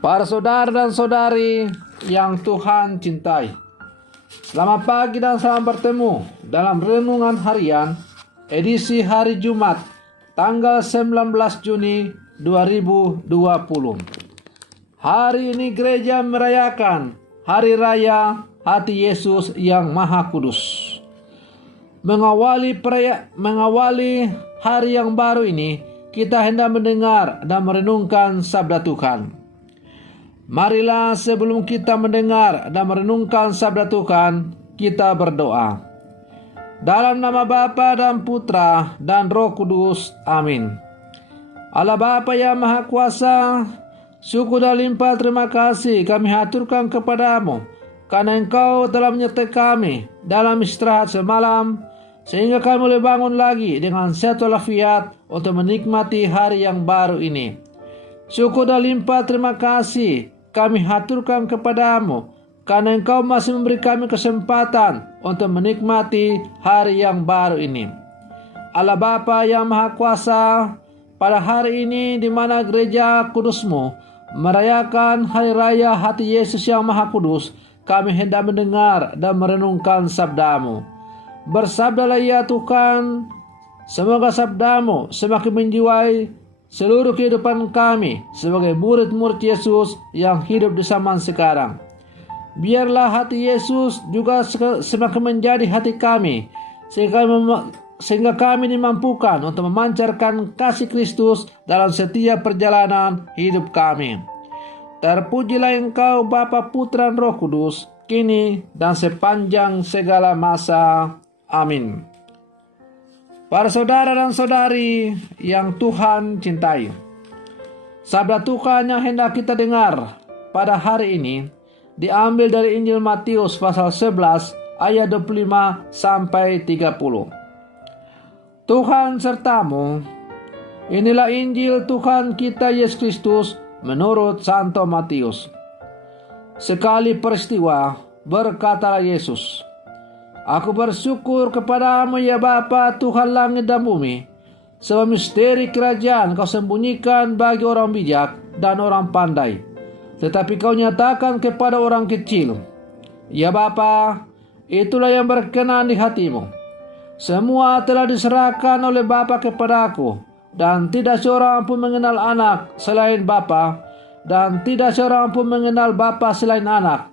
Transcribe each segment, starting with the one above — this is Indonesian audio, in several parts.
Para saudara dan saudari yang Tuhan cintai, selamat pagi dan selamat bertemu dalam Renungan Harian edisi hari Jumat tanggal 19 Juni 2020. Hari ini gereja merayakan Hari Raya Hati Yesus yang Maha Kudus. Mengawali hari yang baru ini, kita hendak mendengar dan merenungkan sabda Tuhan. Marilah sebelum kita mendengar dan merenungkan sabda Tuhan, kita berdoa. Dalam nama Bapa dan Putra dan Roh Kudus. Amin. Allah Bapa yang Maha Kuasa, syukur dan limpah terima kasih kami haturkan kepadamu, karena Engkau telah menyertai kami dalam istirahat semalam, sehingga kami boleh bangun lagi dengan sehat walafiat untuk menikmati hari yang baru ini. Syukur dan limpah terima kasih kami haturkan kepadamu, karena Engkau masih memberi kami kesempatan untuk menikmati hari yang baru ini. Allah Bapa yang Maha Kuasa, pada hari ini di mana gereja kudus-Mu merayakan Hari Raya Hati Yesus yang Maha Kudus, kami hendak mendengar dan merenungkan sabda-Mu. Bersabdalah ya Tuhan, semoga sabda-Mu semakin menjiwai seluruh kehidupan kami sebagai murid-murid Yesus yang hidup di zaman sekarang. Biarlah hati Yesus juga semakin menjadi hati kami, sehingga kami dimampukan untuk memancarkan kasih Kristus dalam setiap perjalanan hidup kami. Terpujilah Engkau Bapa, Putra, dan Roh Kudus, kini dan sepanjang segala masa. Amin. Para saudara dan saudari yang Tuhan cintai, sabda Tuhan yang hendak kita dengar pada hari ini diambil dari Injil Matius pasal 11 ayat 25 sampai 30. Tuhan sertamu. Inilah Injil Tuhan kita Yesus Kristus menurut Santo Matius. Sekali peristiwa, berkatalah Yesus, Aku bersyukur kepadamu ya Bapa, Tuhan langit dan bumi, sebab misteri kerajaan kau sembunyikan bagi orang bijak dan orang pandai, tetapi kau nyatakan kepada orang kecil. Ya Bapa, itulah yang berkenan di hatimu. Semua telah diserahkan oleh Bapa kepada aku, dan tidak seorang pun mengenal anak selain Bapa, dan tidak seorang pun mengenal Bapa selain anak,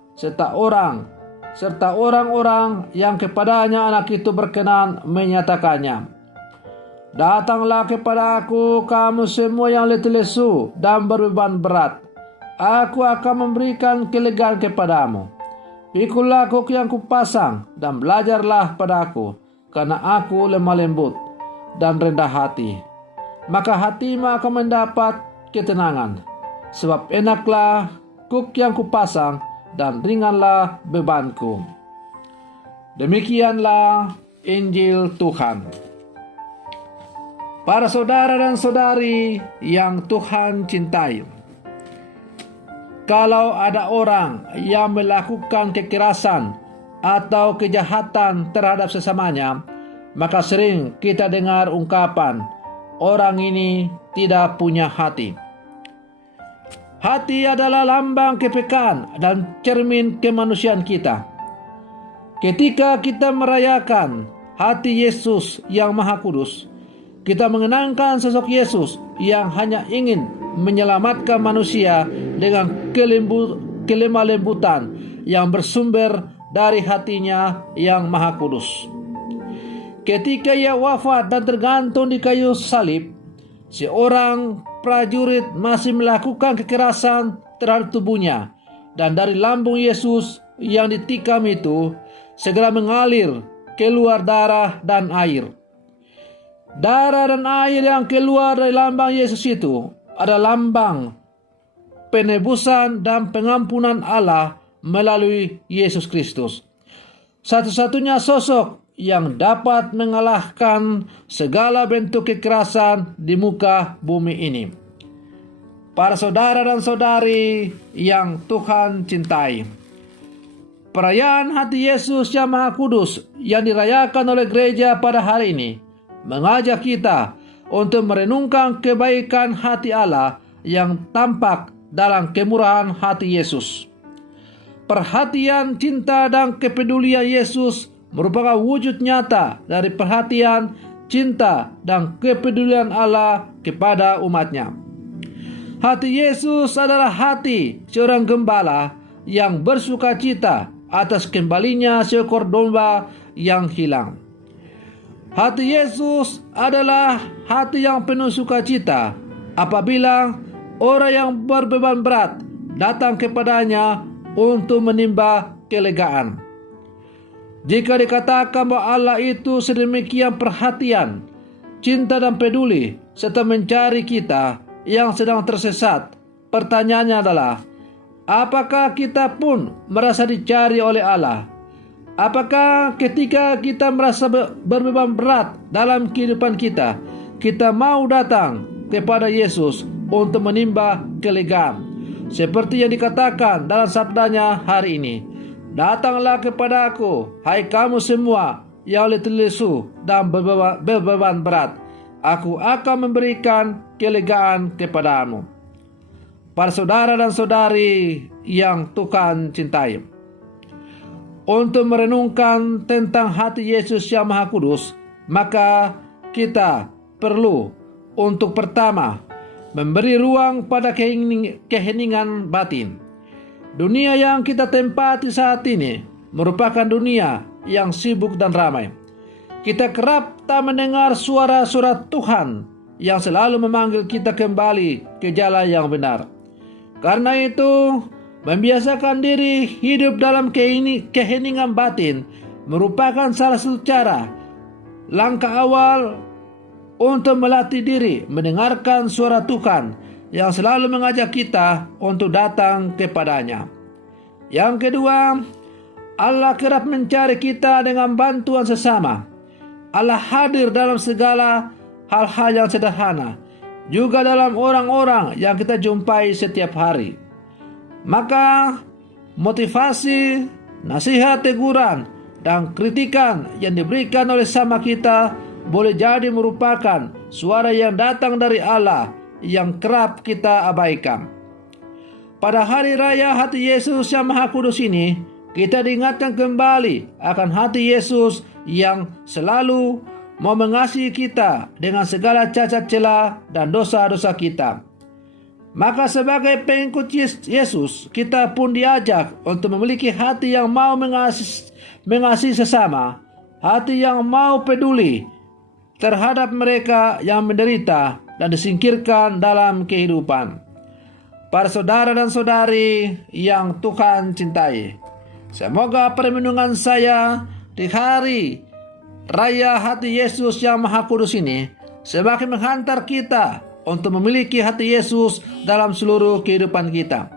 serta orang-orang yang kepadanya anak itu berkenan menyatakannya. Datanglah kepada aku kamu semua yang letih lesu dan berbeban berat, aku akan memberikan kelegaan kepadamu. Pikulah kuk yang kupasang dan belajarlah padaku, karena aku lemah lembut dan rendah hati, maka hatimu akan mendapat ketenangan. Sebab enaklah kuk yang kupasang dan ringanlah bebanku. Demikianlah Injil Tuhan. Para saudara dan saudari yang Tuhan cintai, kalau ada orang yang melakukan kekerasan atau kejahatan terhadap sesamanya, maka sering kita dengar ungkapan, orang ini tidak punya hati. Hati adalah lambang kepekaan dan cermin kemanusiaan kita. Ketika kita merayakan hati Yesus yang Maha Kudus, kita mengenangkan sosok Yesus yang hanya ingin menyelamatkan manusia dengan kelemah lembutan yang bersumber dari hatinya yang Maha Kudus. Ketika ia wafat dan tergantung di kayu salib, seorang prajurit masih melakukan kekerasan terhadap tubuhnya, dan dari lambung Yesus yang ditikam itu segera mengalir keluar darah dan air. Darah dan air yang keluar dari lambang Yesus itu adalah lambang penebusan dan pengampunan Allah melalui Yesus Kristus. Satu-satunya sosok yang dapat mengalahkan segala bentuk kekerasan di muka bumi ini. Para saudara dan saudari yang Tuhan cintai, perayaan hati Yesus yang Maha Kudus yang dirayakan oleh gereja pada hari ini mengajak kita untuk merenungkan kebaikan hati Allah yang tampak dalam kemurahan hati Yesus. Perhatian, cinta, dan kepedulian Yesus merupakan wujud nyata dari perhatian, cinta, dan kepedulian Allah kepada umatnya. Hati Yesus adalah hati seorang gembala yang bersuka cita atas kembalinya seekor domba yang hilang. Hati Yesus adalah hati yang penuh sukacita apabila orang yang berbeban berat datang kepadanya untuk menimba kelegaan. Jika dikatakan bahwa Allah itu sedemikian perhatian, cinta dan peduli serta mencari kita yang sedang tersesat, pertanyaannya adalah, apakah kita pun merasa dicari oleh Allah? Apakah ketika kita merasa berbeban berat dalam kehidupan kita, kita mau datang kepada Yesus untuk menimba kelegaan? Seperti yang dikatakan dalam sabdanya hari ini, datanglah kepada Aku, hai kamu semua yang letih lesu dan berbeban berat, Aku akan memberikan kelegaan kepadamu. Para saudara dan saudari yang Tuhan cintai, untuk merenungkan tentang hati Yesus yang Maha Kudus, maka kita perlu untuk pertama memberi ruang pada keheningan batin. Dunia yang kita tempati saat ini merupakan dunia yang sibuk dan ramai. Kita kerap tak mendengar suara-suara Tuhan yang selalu memanggil kita kembali ke jalan yang benar. Karena itu, membiasakan diri hidup dalam keheningan batin merupakan salah satu cara, langkah awal untuk melatih diri mendengarkan suara Tuhan yang selalu mengajak kita untuk datang kepadanya. Yang kedua, Allah kerap mencari kita dengan bantuan sesama. Allah hadir dalam segala hal-hal yang sederhana, juga dalam orang-orang yang kita jumpai setiap hari. Maka motivasi, nasihat, teguran, dan kritikan yang diberikan oleh sama kita boleh jadi merupakan suara yang datang dari Allah yang kerap kita abaikan. Pada hari raya hati Yesus yang Maha Kudus ini, kita diingatkan kembali akan hati Yesus yang selalu mau mengasihi kita dengan segala cacat celah dan dosa-dosa kita. Maka sebagai pengikut Yesus, kita pun diajak untuk memiliki hati yang mau mengasihi sesama, hati yang mau peduli terhadap mereka yang menderita dan disingkirkan dalam kehidupan. Para saudara dan saudari yang Tuhan cintai, semoga permenungan saya di hari raya hati Yesus yang Maha Kudus ini semakin menghantar kita untuk memiliki hati Yesus dalam seluruh kehidupan kita.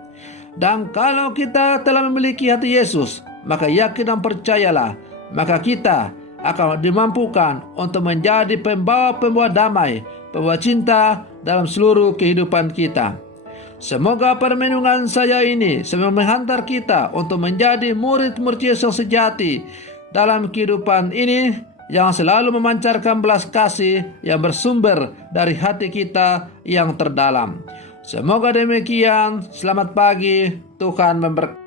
Dan kalau kita telah memiliki hati Yesus, maka yakin dan percayalah, maka kita akan dimampukan untuk menjadi pembawa-pembawa damai, pembawa cinta dalam seluruh kehidupan kita. Semoga permenungan saya ini semakin menghantar kita untuk menjadi murid-murid Yesus yang sejati dalam kehidupan ini, yang selalu memancarkan belas kasih yang bersumber dari hati kita yang terdalam. Semoga demikian. Selamat pagi, Tuhan memberkati.